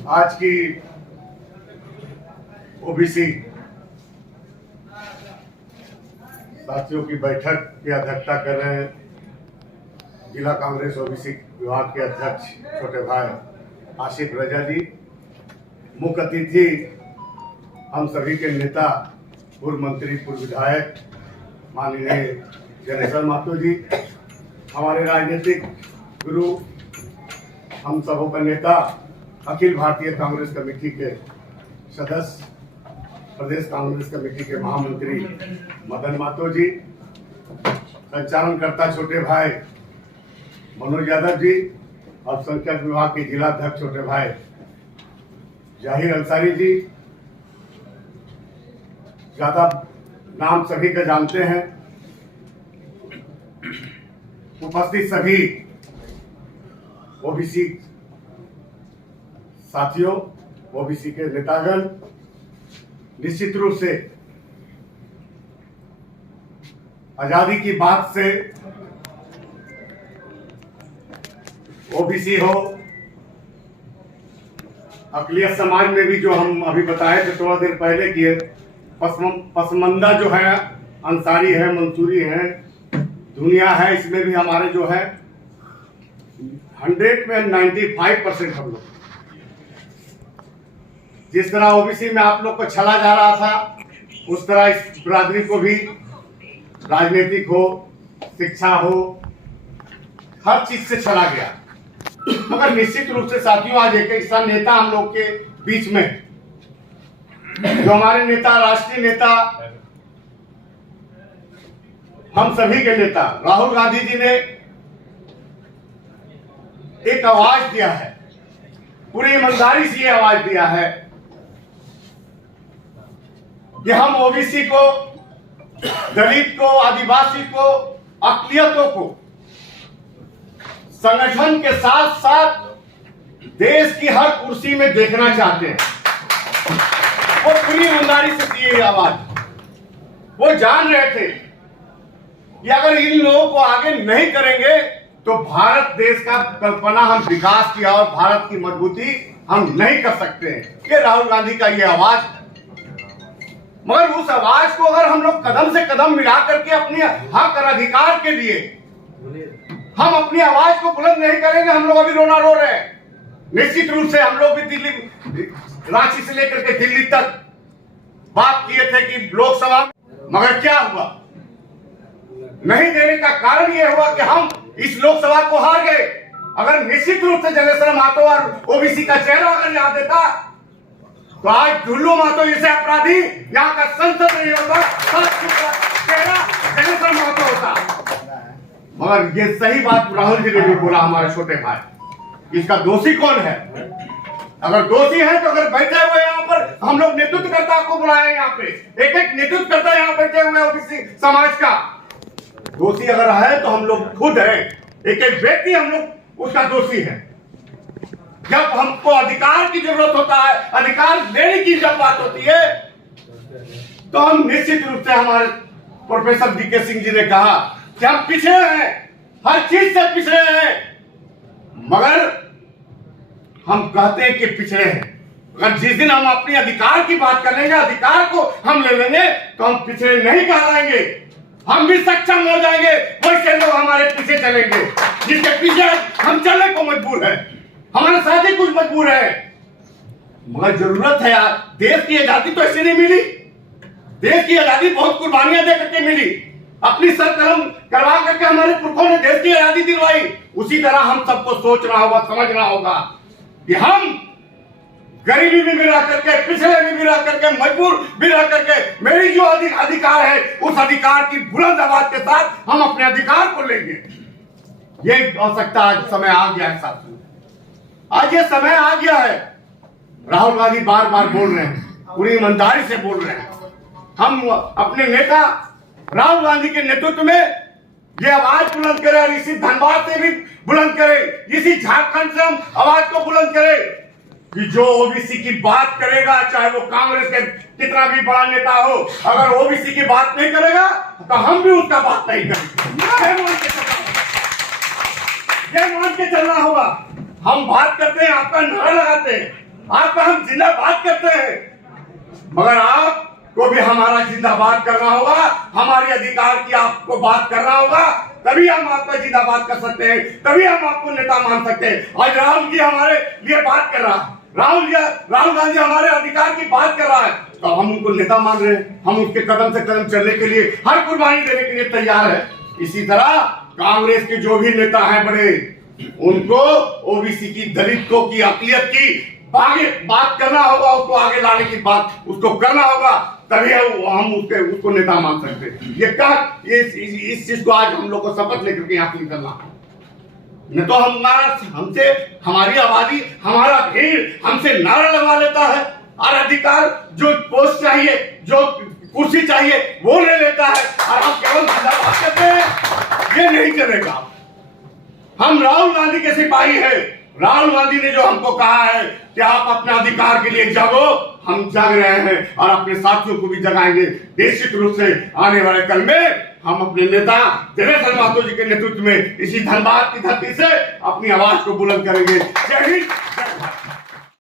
आज की ओबीसी साथियों की बैठक की अध्यक्षता कर रहे हैं जिला कांग्रेस ओबीसी विभाग के अध्यक्ष छोटे भाई आसिफ रजा जी। मुख्य अतिथि हम सभी के नेता, पूर्व मंत्री, पूर्व विधायक माननीय जनेश्वर महतो जी, हमारे राजनीतिक गुरु, हम सबों का नेता, अखिल भारतीय कांग्रेस कमेटी के सदस्य, प्रदेश कांग्रेस कमेटी के महामंत्री मदन महतो जी, संचालनकर्ता छोटे भाई मनोज यादव जी, अल्पसंख्यक विभाग के जिला अध्यक्ष छोटे भाई जाहिर अंसारी जी। ज्यादा नाम सभी का जानते हैं। उपस्थित सभी ओबीसी साथियों, ओबीसी के नेतागण, निश्चित रूप से आजादी की बात से ओबीसी हो, अकलियत समाज में भी जो हम अभी बताए थे थोड़ा देर पहले कि पसमंदा जो है, अंसारी है, मंसूरी है, दुनिया है, इसमें भी हमारे जो है 100 में 95% हम लोग। जिस तरह ओबीसी में आप लोग को छला जा रहा था, उस तरह इस बिरादरी को भी राजनीतिक हो, शिक्षा हो, हर चीज से छला गया। मगर निश्चित रूप से साथियों, आज एक ऐसा नेता हम लोग के बीच में, जो हमारे नेता, राष्ट्रीय नेता, हम सभी के नेता राहुल गांधी जी ने एक आवाज दिया है, पूरी ईमानदारी से ये आवाज दिया है कि हम ओबीसी को, दलित को, आदिवासी को, अकलियतों को संगठन के साथ साथ देश की हर कुर्सी में देखना चाहते हैं। वो पूरी ईमानदारी से दिए आवाज। वो जान रहे थे कि अगर इन लोगों को आगे नहीं करेंगे तो भारत देश का कल्पना, हम विकास की और भारत की मजबूती हम नहीं कर सकते हैं। ये राहुल गांधी का ये आवाज। मगर उस आवाज को अगर हम लोग कदम से कदम मिला करके अपने हक और अधिकार के लिए हम अपनी आवाज को बुलंद नहीं करेंगे, हम लोग अभी रोना रो रहे हैं। निश्चित रूप से हम लोग भी दिल्ली, रांची से लेकर के दिल्ली तक बात किए थे कि लोकसभा, मगर क्या हुआ? नहीं देने का कारण यह हुआ कि हम इस लोकसभा को हार गए। अगर निश्चित रूप से जनेश्वर महतो और ओबीसी का चेहरा अगर यहाँ देता तो आज ढुल्लू महतो जैसे अपराधी यहाँ का संसद नहीं होता, चेहरा जनेश्वर महतो होता। मगर ये सही बात राहुल जी ने भी बोला, हमारे छोटे भाई। इसका दोषी कौन है? अगर दोषी है तो अगर बैठे हुए यहाँ पर हम लोग नेतृत्वकर्ता को बुलाए, यहाँ पे एक एक नेतृत्वकर्ता यहाँ बैठे हुए ओबीसी समाज का। दोषी अगर है तो हम लोग खुद हैं, एक एक व्यक्ति हम लोग उसका दोषी है। जब हमको अधिकार की जरूरत होता है, अधिकार देने की जब बात होती है, तो हम निश्चित रूप से, हमारे प्रोफेसर डीके सिंह जी ने कहा कि हम पिछड़े हैं, हर चीज से पिछड़े हैं, मगर हम कहते हैं कि पिछड़े हैं। अगर जिस दिन हम अपने अधिकार की बात कर लेंगे, अधिकार को हम ले लेंगे, तो हम पिछड़े नहीं कहलाएंगे, हम भी सक्षम हो जाएंगे। वैसे लोग हमारे पीछे चलेंगे जिसके पीछे हम चलने को मजबूर है, हमारे साथ ही कुछ मजबूर है। मगर जरूरत है यार, देश की आजादी तो ऐसे नहीं मिली। देश की आजादी बहुत कुर्बानियां दे करके मिली, अपनी सर कलम करवा करके हमारे पुरखों ने देश की आजादी दिलवाई। उसी तरह हम सबको सोचना होगा, समझना होगा कि हम गरीबी में भी रह करके, पिछड़े में भी रह करके, मजबूर भी रह करके, मेरी जो अधिकार है, उस अधिकार की बुलंद आवाज के साथ हम अपने अधिकार को लेंगे। ये आवश्यकता, आज समय आ गया है साथियों, आज ये समय आ गया है। राहुल गांधी बार बार बोल रहे हैं, पूरी ईमानदारी से बोल रहे हैं। हम अपने नेता राहुल गांधी के नेतृत्व में ये आवाज बुलंद करें और इसी धनबाद से भी बुलंद करें, इसी झारखंड से हम आवाज को बुलंद करें कि जो ओबीसी की बात करेगा, चाहे वो कांग्रेस के कितना भी बड़ा नेता हो, अगर ओबीसी की बात नहीं करेगा तो हम भी उसका बात नहीं करेंगे। ये मान के चलना होगा। हम बात करते हैं, आपका नारा लगाते हैं, आपका हम जिंदाबाद करते हैं, मगर आपको भी हमारा जिंदाबाद करना होगा, हमारे अधिकार की आपको बात करना होगा, तभी हम आपका जिंदाबाद कर सकते हैं, तभी हम आपको नेता मान सकते हैं। आज राहुल जी हमारे लिए बात कर रहा है, राहुल गांधी हमारे अधिकार की बात कर रहा है, तो हम उनको नेता मान रहे हैं, हम उसके कदम से कदम चलने के लिए हर कुर्बानी देने के लिए तैयार है। इसी तरह कांग्रेस के जो भी नेता हैं बड़े, उनको ओबीसी की, दलितों की, अकलियत की आगे बात करना होगा, उसको आगे लाने की बात उसको करना होगा, तभी हम उसको नेता मान सकते हैं। ये कह इस चीज को आज हम लोग को शपथ लेकर के यहाँ से निकलना, नहीं तो हमसे हमारी आबादी, हमारा भीड़ हमसे नारा लगवा लेता है और अधिकार, जो पोस्ट चाहिए, जो कुर्सी चाहिए वो ले लेता है, और हम केवल जिंदाबाद करते हैं। ये नहीं चलेगा। हम राहुल गांधी के सिपाही हैं। राहुल गांधी ने जो हमको कहा है कि आप अपने अधिकार के लिए जागो, हम जाग रहे हैं और अपने साथियों को भी जगाएंगे। निश्चित रूप से आने वाले कल में हम अपने नेता देवेंद्र महतो जी के नेतृत्व में इसी धनबाद की धरती से अपनी आवाज को बुलंद करेंगे। जय हिंद।